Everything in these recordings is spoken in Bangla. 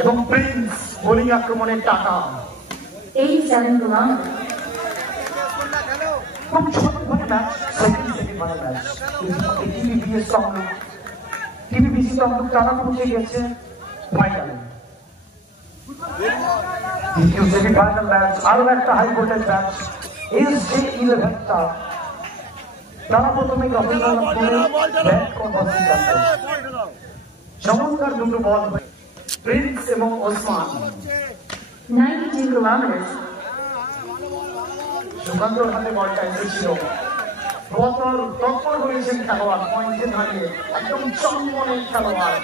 এবং প্রিন্স বোলিং আক্রমণের টাকা 87 kilometers. খুব ছোট ম্যাচ, সেকেন্ড ম্যাচ। টিভিবিসি তমলুক তারা পৌঁছে গেছে ফাইনালে। দ্বিতীয় সেমিফাইনাল ম্যাচ, আরো একটা হাই ভোল্টেজ ম্যাচ। SJ11 তারা প্রথমে চমৎকার দুটো বল প্রিন্স এবং ওসমান 92 kilometers. সুকান্তর হাতে বলটা এসেছিল, তৎপর হয়েছেন খেলোয়াড়, পয়েন্টে দাঁড়িয়ে একদম চমৎকার খেলোয়াড়।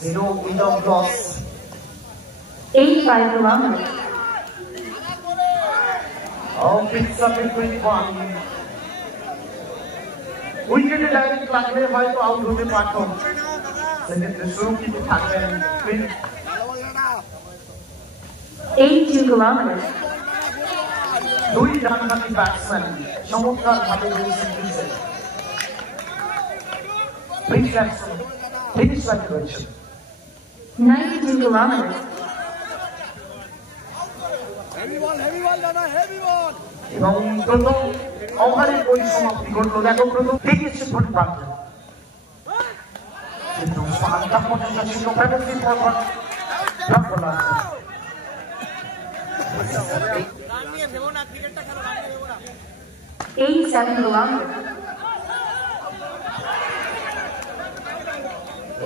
0 without loss. 85 kilometers. Oh, picks up in 21. উইকেটে ডাইরেক্ট লাগলে হয়তো আউট হতে পারত, সেক্ষেত্রে সুরক্ষিত থাকবেন প্রিন্স। 82 kilometers. দুই ডানহাতি ব্যাটসম্যান চমৎকার ভাবে রয়েছেন প্রিন্সের। প্রিন্স ব্যাটসম্যান ফিনিশ লাইনে রয়েছেন। 92 kilometers. এবং প্রথম ওভারের পরিসমাপ্তি ঘটলো। দেখো প্রথম দেখেছে ভোট বাড়লো, কিন্তু পাঁচটা পর্যন্ত ছিল প্রাইভেসি ফরওয়ার্ড ড্রপ করা। 87 kilometers.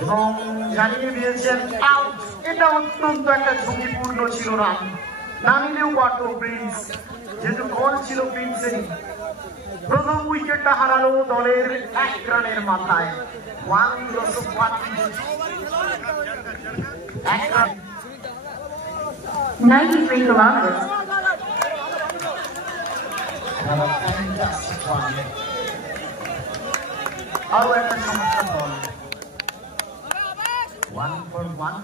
এবং জানিয়ে দিয়েছেন আউট। এটা অত্যন্ত একটা ঝুঁকিপূর্ণ ছিল, রান না নিলেও পারত প্রিন্স, যেহেতু বল ছিল প্রিন্সেরই। প্রথম উইকেটটা হারালো দলের 1 রানের মাথায়। 93 kilometers. আরো একটা চমৎকার বল, 1 for 1।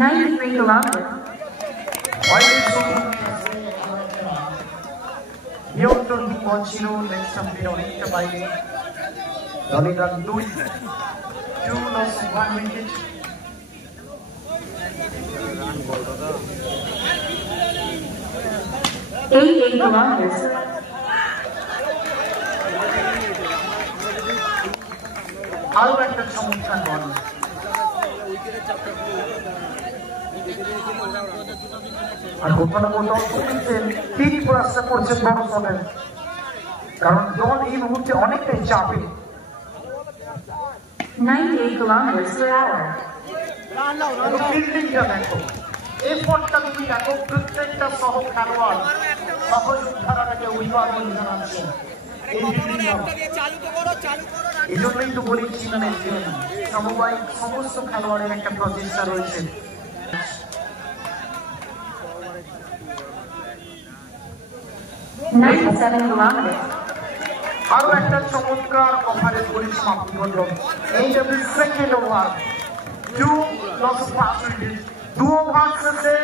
93 kilometers. নিয়ন্ত্রণ বল ছিল, লেগ স্টাম্পের অনেকটা বাইরে। দলের রান 2, 2 লস 1 উইকেট। kilometers. আরো একটা চমৎকার বল, আর কোথাও কোথাও তিনি প্রয়াসটা করছেন বড় শটের, কারণ দল এই মুহূর্তে অনেকটাই চাপে। 98 kilometers per hour. ফিল্ডিংটা দেখো, এফোর্টটা তুমি দেখো, প্রত্যেকটা সহ খেলোয়াড় সহযোদ্ধারাকে অভিবাদন জানাচ্ছে। এই জন্যই তো বলেছি মানে সমবায় সমস্ত খেলোয়াড়ের একটা প্রচেষ্টা রয়েছে। 97 kilometers. আরো একটা চমৎকার ওভারের পরিসমাপ্তি ঘটল। এই যে second over, 2 loss of 5 wicket, 2 over শেষে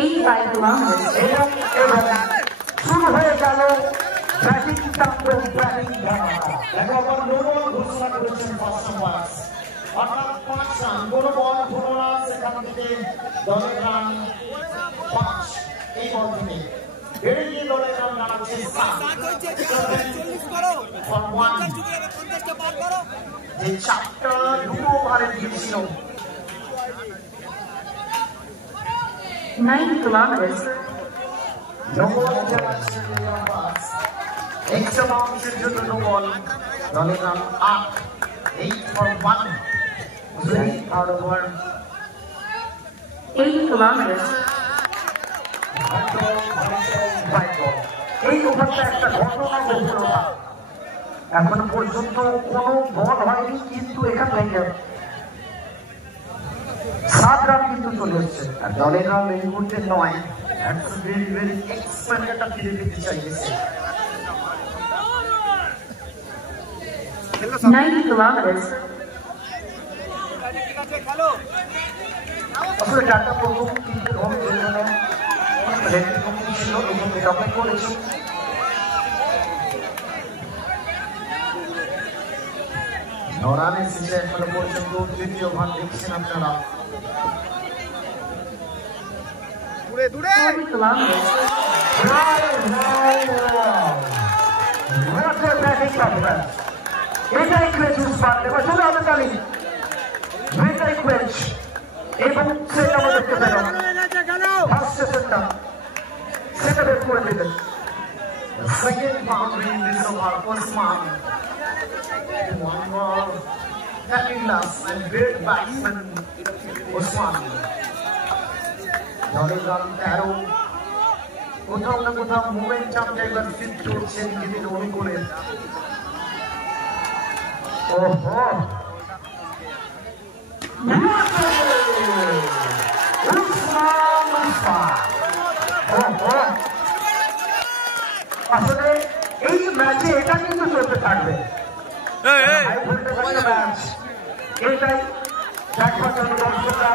85 kilometers. এবং শুরু হয়ে গেল ব্যাটিং তান্ত্র, ব্যাটিং ধারা। একবার নোবল ঘোষণা করেছেন ফার্স্ট ওভার, অর্থাৎ 5 রান, কোনো বল হলো না, সেখান থেকে দলের রান 5। এই বল থেকে বেড়ে গিয়ে দলের রান দাঁড়াচ্ছে 7 for 1। যে 4টা 2 ওভারে দিয়েছিল। 90 kilometers. এক্সট্রা বাউন্সের জন্য নো বল, দলের run 8, 8 for 1। Third over 80 kilometers. এই ওভারটা একটা ঘটনা ঘটল না, এখনো পর্যন্ত কোনো বল হয়নি, কিন্তু এখান থেকে 7 রান কিন্তু চলে এসছে আর দলের রান এই মুহূর্তে 9 ভেরি ভেরি এক্সপেন্ডেড ফিরে দিতে চাইছে 90 kilometers. আসলে ডাটা প্রথম তিনটে রন জন্য রেডি কমিটি ছিল এবং এটা করেছে নরানে শেষে এখনো পর্যন্ত তৃতীয় ভাগ দেখছেন আপনারা 40 kilometers. এটাই ক্রেজ উসমান এবার চলে হবে তালি এটাই ক্রেজ এবং সেটা আমরা দেখতে পেলাম ফার্স্ট সেশনটা সেটা বের করে দিলেন second boundary in this over Osman one more fabulous and great batsman Osman দলের রান 13 কোথাও না কোথাও মোমেন্টাম এবার ফিট করছেন নিজেদের অনুকূলে ওহো আসলে এই ম্যাচে এটা কিন্তু চলতে থাকবে এটাই দেখবার জন্য দর্শকরা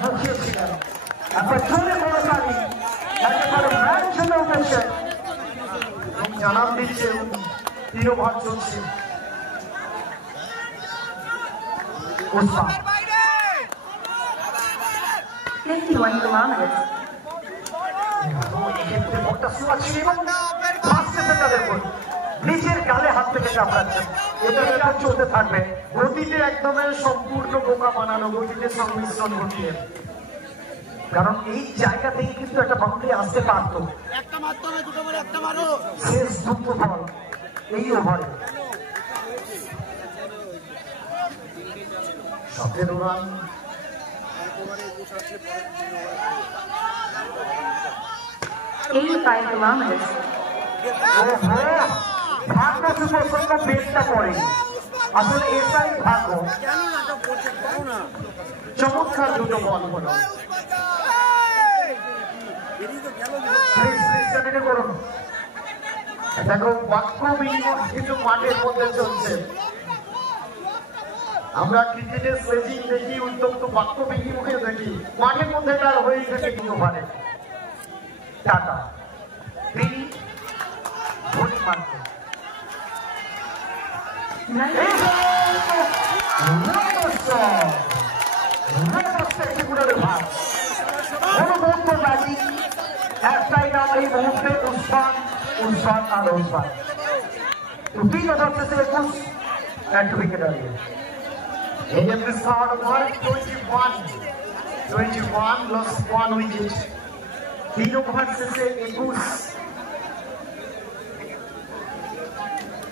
মুখিয়েছিলেন একবার চলে কোনো তালি একেবারে ম্যাচ চলে উঠেছে এবং জানান দিচ্ছে 3 ওভার চলছে ওসমান 51 kilometers. নিজের গালে হাত থেকে চাপড়াচ্ছেন এটা চলতে থাকবে গতিতে একদমের সম্পূর্ণ বোকা বানানো গতিতে সংমিশ্রণ ঘটিয়ে কারণ এই জায়গা থেকে কিন্তু একটা বাউন্ডারি আসতে পারত শেষ দুটো বল এই ওভারে 17 রান 85 kilometers. ভাগ্য সুপর্যন্ত বেশটা পড়ে আসলে এটাই ভাগ্য চমৎকার দুটো বল হলো করুন দেখো বাক্য বিনিময় কিন্তু মাঠের মধ্যে চলছে আমরা ক্রিকেটের স্লেজিং দেখি উত্তপ্ত বাক্য বিনিময় দেখি মাঠের মধ্যে তার হয়ে গেছে কিন্তু ওভারে টাটা তিনি ধোনি মারছে একটাই নাম এই মুহূর্তে উসমান আর ওসমান 3 ওভার শেষে 21 একটা উইকেট হারিয়ে in the start of 21 lost 1 wicket 3 over শেষে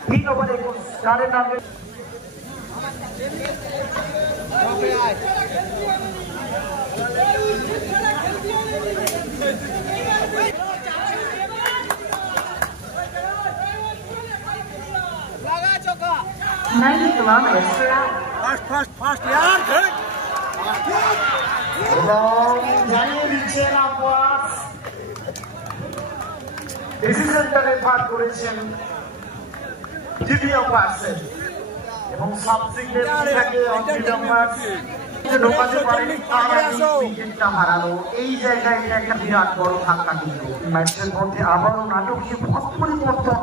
3 ওভার 21 রানের নামে लगा चौका 90 kilometers. फास्ट यार এবং জানিয়ে দিচ্ছেন আব্বাস ডিসিশনটা রেফার করেছেন দ্বিতীয় পার্সে এবং সাবসিকুয়েন্ট থেকে অন্তিম পার্সে ঢোকাতে পারেন উইকেটটা হারালো এই জায়গায় এটা একটা বিরাট বড় ধাক্কা কিন্তু ম্যাচের মধ্যে আবারও নাটকীয় পথ পরিবর্তন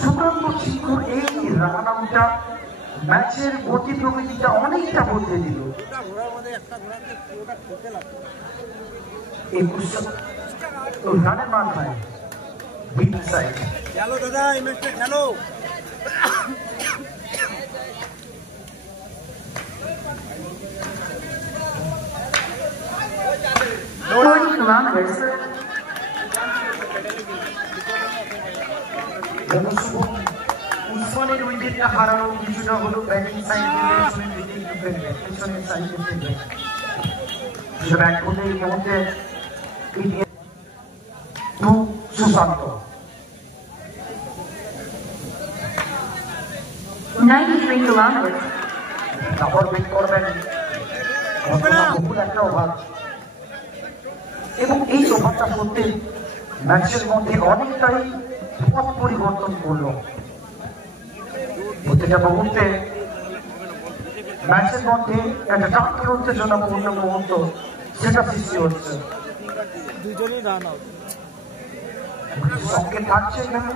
সুকান্ত সিংহর এই রান আউটটা ম্যাচের গতি প্রকৃতিটা অনেকটা বদলে দিল 21 রানের মাথায় বিগ সাইড चलो दादा এই ম্যাচটা খেলো 40 kilometers. উসমানের উইকেটটা হারানো কিছুটা হলো ব্যাটিং সাইড থেকে পিছনের সাইড থেকে ব্যাট করলে এই মুহূর্তে সুশান্ত 93 kilometers. কাপড় বিট করবেন বহুল একটা ওভার এবং এই ওভারটা সত্যি ম্যাচের মধ্যে অনেকটাই পথ পরিবর্তন করলো। প্রতিটা মুহূর্তে ম্যাচের মধ্যে একটা টাক্কর উত্তেজনাপূর্ণ মুহূর্ত সেটা সৃষ্টি হচ্ছে। দুজনই রান আউট সঙ্গে থাকছে এখানে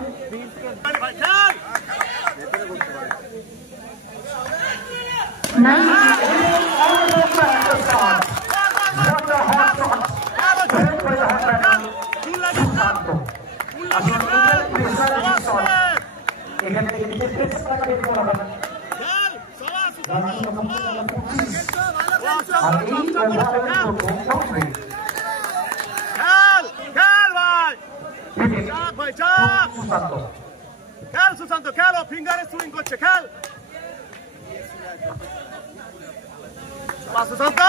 এখান থেকে আর এই খেল সুশান্ত খেল ও ফিঙ্গারে সুইং করছে খেল সুশান্ত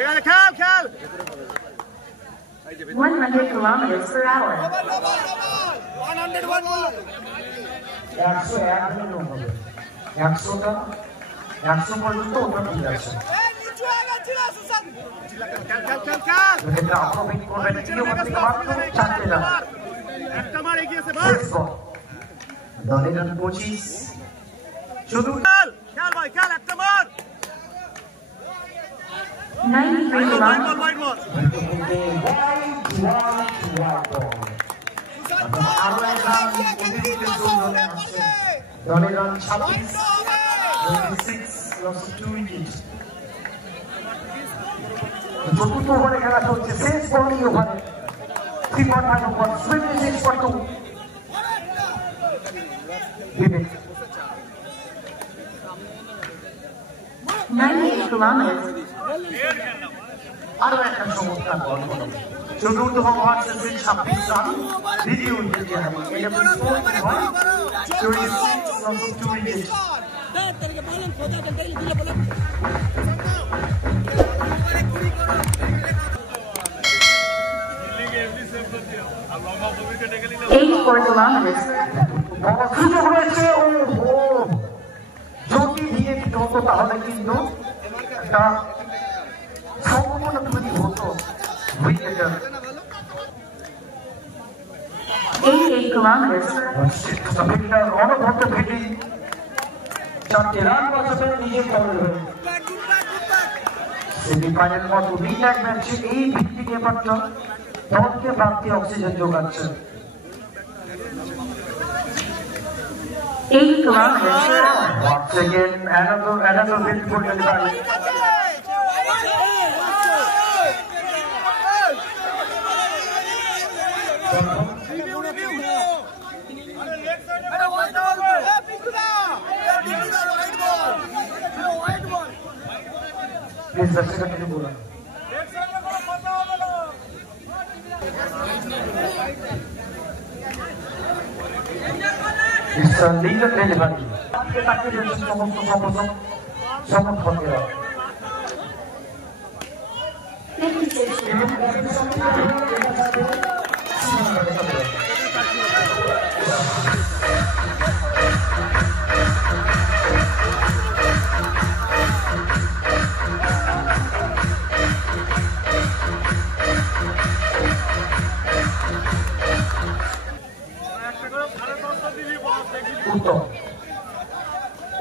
এখানে খেল খেল 100 kilometers per hour. 100 পর্যন্ত ওটা ঠিক আছে। দলের রান 25 শুধু 93 kilometers. দলের রান 26 2 উইকেট। চতুর্থ ওভারে খেলা চলছে, শেষ বলেই ওভারে 3.5 ওভার সুইং 6.2 বিবেক 98 kilometers. আরো একটা চমৎকার বল হলো। চতুর্থ ওভার শেষে 26 রান, দ্বিতীয় উইকেটে হারিয়ে 2 উইকেট। kilometers. সুযোগ রয়েছে যদি দিয়ে দিতে হতো তাহলে কিন্তু একটা সম্ভাবনা তৈরি হতো উইকেটের। 88 kilometers. অনবদ্য ফিল্ডিং, 4টে রান বাঁচাবেন নিজের দলের হয়ে। সেমিফাইনাল মতো বিগ এক ম্যাচে এই ফিল্ডিং এবারটা দলকে বাড়তি oxygen যোগাচ্ছে। 80 kilometers. Once again, another beautiful delivery. Please, the secretary bola. It's a legal delivery. Kita kira সমর্থকেরা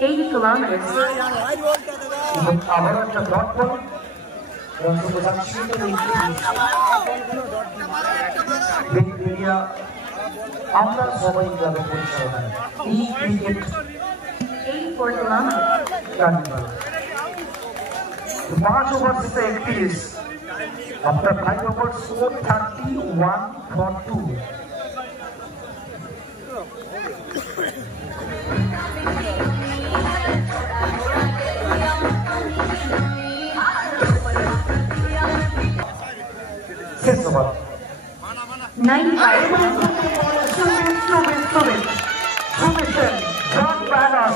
80 kilometers. আবারও একটা ডট বল আমরা সবাই যাবে পরিচালনায় এই ক্রিকেট 84 kilometers. কার্নিভাল 5 ওভার से 31 after 5 overs score 31 for 2 6 over 95 John Bannon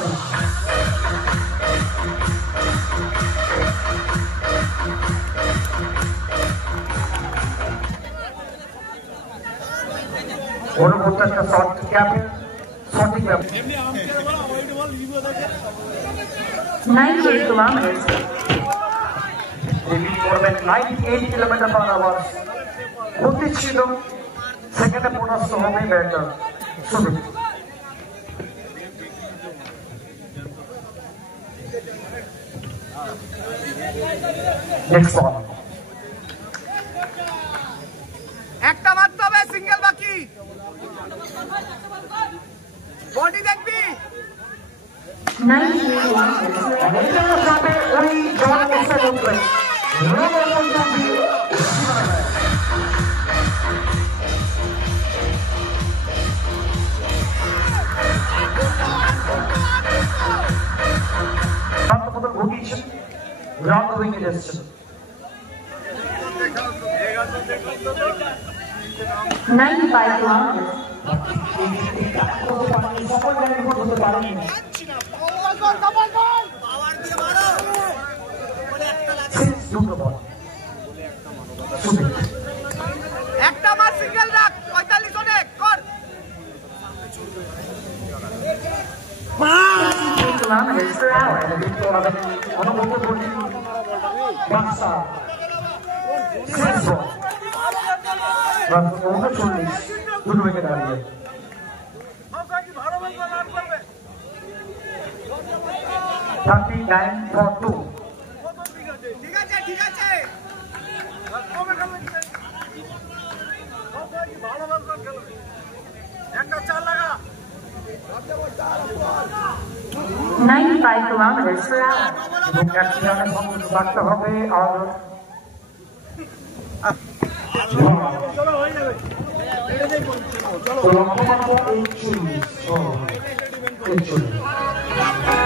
অনুপস্থিত শর্ট ক্যাপের সঠিক ব্যাপার 98 kilometers. করবেন 98 km/h গতি ছিল সেকেন্ডে পনেরোশো হবে ব্যাটার শুরু নেক্সট বল একটা মারতে হবে সিঙ্গেল বাকি বডি দেখবি 93 kilometers. অনেকটা যাবে ওই জন এসে উঠবে ঘটিয়েছেন রাউন্ড উইকেট এসেছেন 95 kilometers. সকল জায়গায় হতে পারেনি একটা মার সিঙ্গেল রাখ 45 অনেক কর 63 kilometers per hour. অনুভূত করি বাক্সা শেষ বল 39 দুটো উইকেট হারিয়ে 39-2 ঠিক আছে ঠিক আছে একটা চার লাগা 95 kilometers per hour. রাখতে হবে আর চলো হয়ে যাবে লক্ষ্যমাত্রা 40